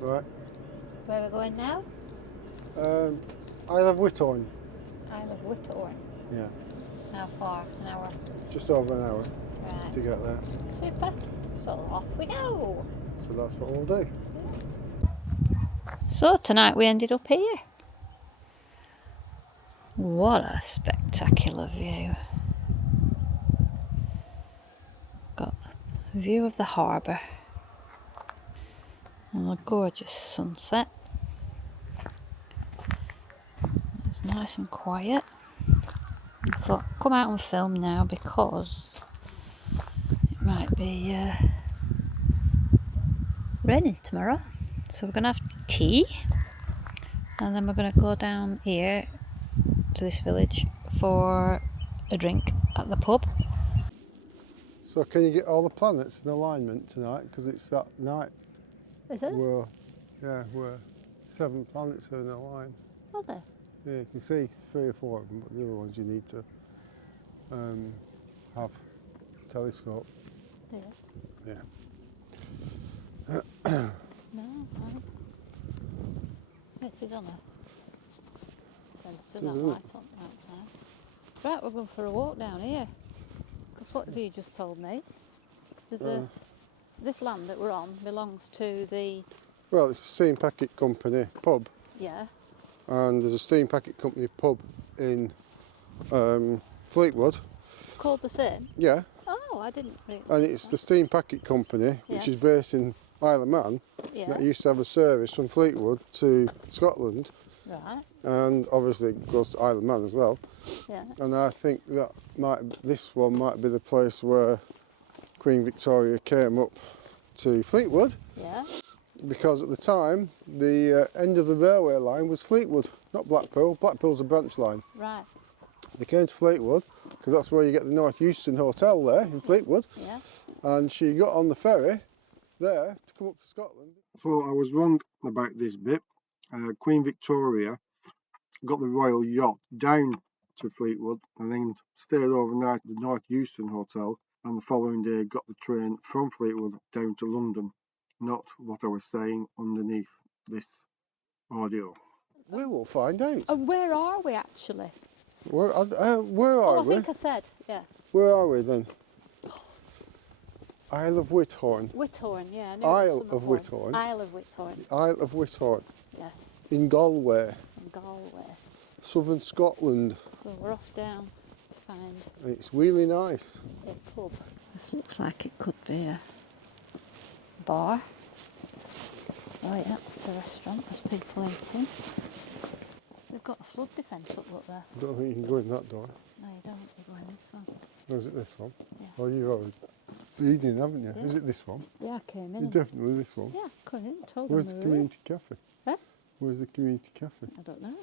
Right. Where are we going now? Isle of Whithorn. Isle of Whithorn. Yeah. How far? An hour? Just over an hour Right. to get there. Super. So off we go. So that's what we'll do. So tonight we ended up here. What a spectacular view. Got a view of the harbour and a gorgeous sunset. It's nice and quiet. I thought, come out and film now because it might be raining tomorrow. So we're going to have tea and then we're going to go down here to this village for a drink at the pub. So can you get all the planets in alignment tonight? Because it's that night. Is it? Where 7 planets are in a line. Are there? Yeah, you can see 3 or 4 of them, but the other ones you need to have a telescope. Yeah. Yeah. No, fine. It is on a sensor, that light on outside. Right, we're going for a walk down here. Because what have you just told me? There's this land that we're on belongs to the... Well, it's a steam packet company pub. Yeah. And there's a steam packet company pub in Fleetwood. Called the same? Yeah. Oh, I didn't realise. And it's the steam packet company, which is based in Isle of Man, that used to have a service from Fleetwood to Scotland. Right. And obviously it goes to Isle of Man as well. Yeah. And I think that this one might be the place where Queen Victoria came up to Fleetwood. Yeah. Because at the time, the end of the railway line was Fleetwood, not Blackpool. Blackpool's a branch line. Right. They came to Fleetwood, because that's where you get the North Euston Hotel there in Fleetwood. Yeah. And she got on the ferry there to come up to Scotland. So I was wrong about this bit. Queen Victoria got the royal yacht down to Fleetwood and then stayed overnight at the North Euston Hotel, and the following day got the train from Fleetwood down to London. Not what I was saying underneath this audio. We will find out. Where are we actually? Where are we? I think I said, yeah. Where are we then? Isle of Whithorn. Whithorn, yeah. Isle of Whithorn. Isle of Whithorn. Isle of Whithorn. Yes. In Galway. In Galway. Southern Scotland. So we're off down to find... It's really nice. A pub. This looks like it could be a bar. Oh yeah, it's a restaurant. There's people eating. They've got a flood defence up there. I don't think you can go in that door. No, you don't. You go in this one. Or is it this one? Yeah. Oh, you've already eaten, haven't you? Yeah. Is it this one? Yeah, I came in. Definitely this one. Yeah, I came in. Told Where's them the we were community cafe? Huh? Where's the community cafe? I don't know.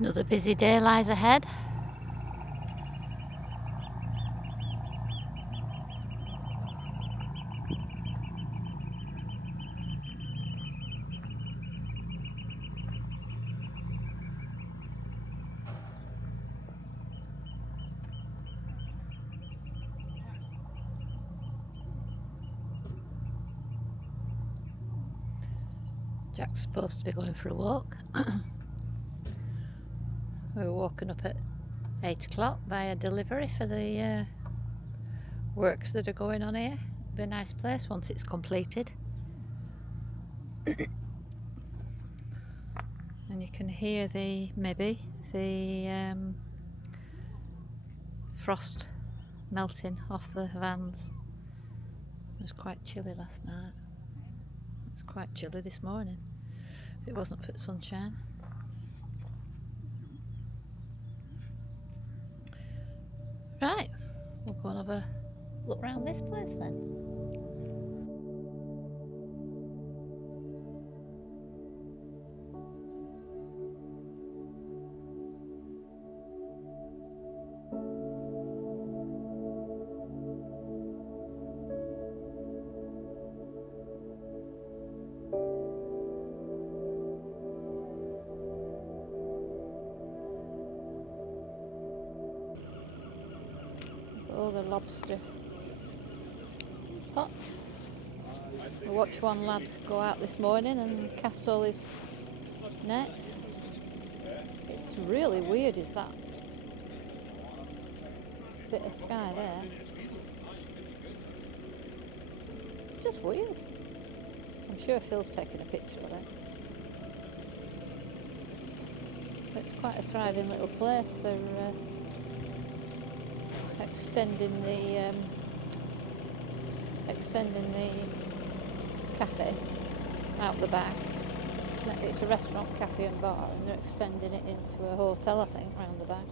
Another busy day lies ahead. Jack's supposed to be going for a walk. We were walking up at 8 o'clock by a delivery for the works that are going on here. It'll be a nice place once it's completed. And you can hear the frost melting off the vans. It was quite chilly last night. It's quite chilly this morning if it wasn't for the sunshine. Right, we'll go and have a look around this place then. Oh, the lobster spots. I watched one lad go out this morning and cast all his nets. It's really weird, is that bit of sky there. It's just weird. I'm sure Phil's taken a picture of it. But it's quite a thriving little place. They're extending the cafe out the back. It's a restaurant, cafe and bar, and they're extending it into a hotel, I think, round the back,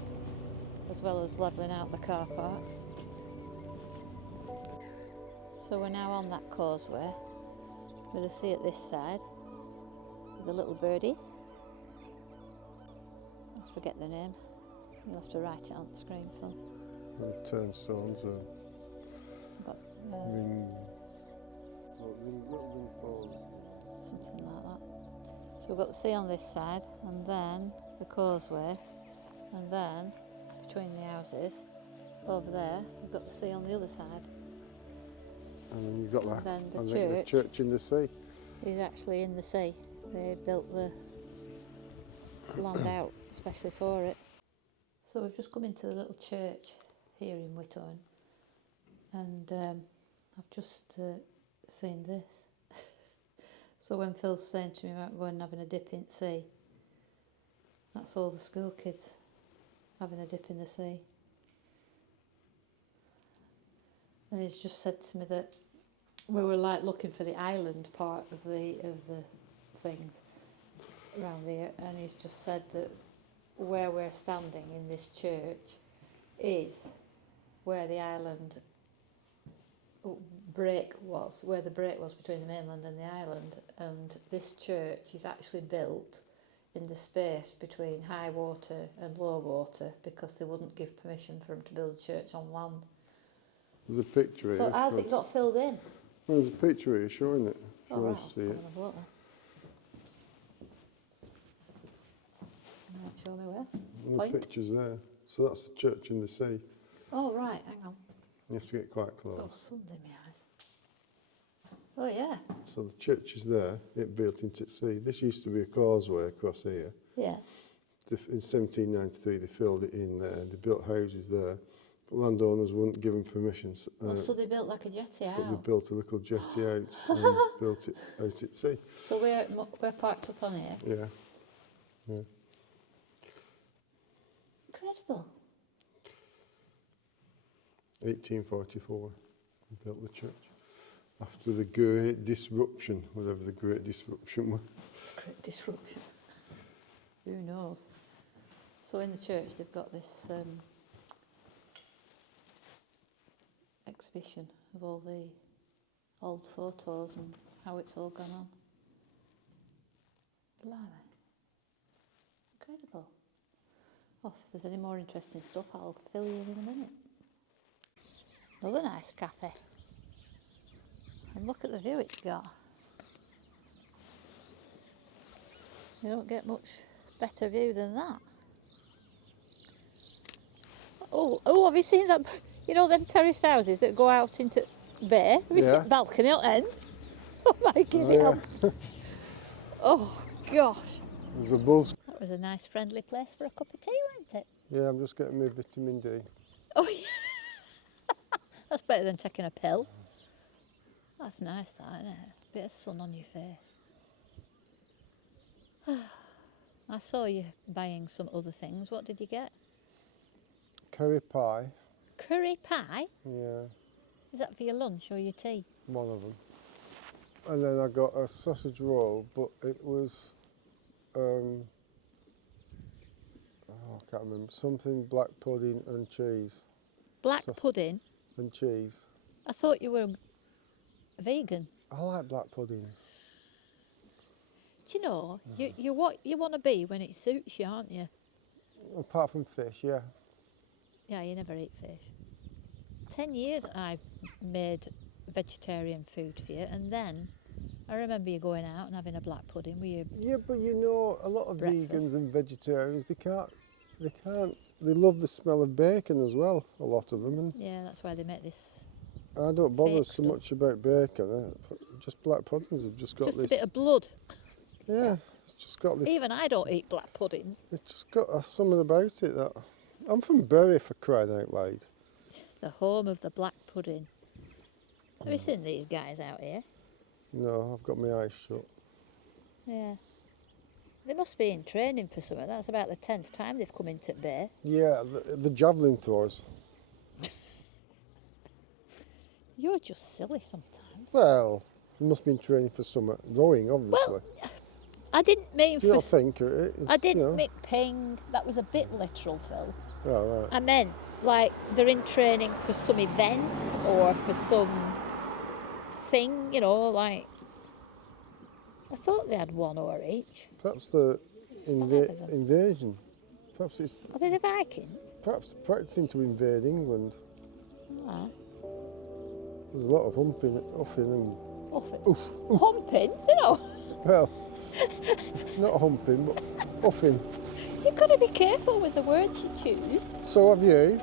as well as levelling out the car park. So we're now on that causeway with the sea at this side, with the little birdies. I forget the name. You'll have to write it on the screen, Phil. The turnstones are something like that. So we've got the sea on this side, and then the causeway, and then between the houses over there you've got the sea on the other side. And then you've got that. Then the church in the sea. Is actually in the sea. They built the land out especially for it. So we've just come into the little church here in Whithorn, and I've just seen this. So when Phil's saying to me about going and having a dip in the sea, that's all the school kids having a dip in the sea. And he's just said to me that we were like looking for the island part of the things around here, and he's just said that where we're standing in this church is where the island break was, where the break was between the mainland and the island, and this church is actually built in the space between high water and low water because they wouldn't give permission for them to build a church on land. There's a picture here. So how's it got filled in? Well, there's a picture here showing it. Oh, right. See it. Show me where? The picture's there. So that's the church in the sea. Oh, right, hang on. You have to get quite close. Oh, sun's in my eyes. Oh, yeah. So the church is there, it built into the sea. This used to be a causeway across here. Yeah. In 1793 they filled it in there, they built houses there, but landowners wouldn't give them permission. So they built like a jetty out? But they built a little jetty out and built it out at sea. So we're parked up on here? Yeah. Yeah. Incredible. 1844 they built the church. After the Great Disruption, whatever the Great Disruption was. Great Disruption. Who knows? So in the church they've got this exhibition of all the old photos and how it's all gone on. Blimey. Incredible. Oh, if there's any more interesting stuff I'll fill you in a minute. Another nice cafe. And look at the view it's got. You don't get much better view than that. Oh, have you seen that? You know them terraced houses that go out into bay? Have you seen the balcony at the end? Oh my God. Yeah. Oh gosh. There's a buzz. That was a nice friendly place for a cup of tea, wasn't it? Yeah, I'm just getting my vitamin D. Oh yeah. That's better than taking a pill. That's nice, that, isn't it? Bit of sun on your face. I saw you buying some other things. What did you get? Curry pie. Curry pie? Yeah. Is that for your lunch or your tea? One of them. And then I got a sausage roll, but it was, I can't remember, something black pudding and cheese. Black pudding? And cheese. I thought you were vegan. I like black puddings. Do you know, you're what you want to be when it suits you, aren't you? Apart from fish, yeah. Yeah, you never eat fish. 10 years I made vegetarian food for you, and then I remember you going out and having a black pudding with you. Yeah, but you know, a lot of vegans and vegetarians, they love the smell of bacon as well, a lot of them. And yeah, that's why they make this I don't bother fake so stuff. much about bacon. Just black puddings have just got Just this. a bit of blood. Yeah, it's just got this. Even I don't eat black puddings. It's just got something about it that. I'm from Bury, for crying out loud. The home of the black pudding. Have you seen these guys out here? No, I've got my eyes shut. Yeah. They must be in training for something. That's about the 10th time they've come into Bay. Yeah, the javelin throwers. You're just silly sometimes. Well, they must be in training for something. Rowing, obviously. Well, I didn't mean Do you for... not think it is? I didn't mean ping. That was a bit literal, Phil. Oh, right. I meant, like, they're in training for some event or for some thing, you know, like... I thought they had one or each. Perhaps the There's 5 of them. invasion. Perhaps it's Are they the Vikings? perhaps practicing to invade England. Ah. There's a lot of humping and Humping, you know. well, not humping, but huffing. You've got to be careful with the words you choose. So have you.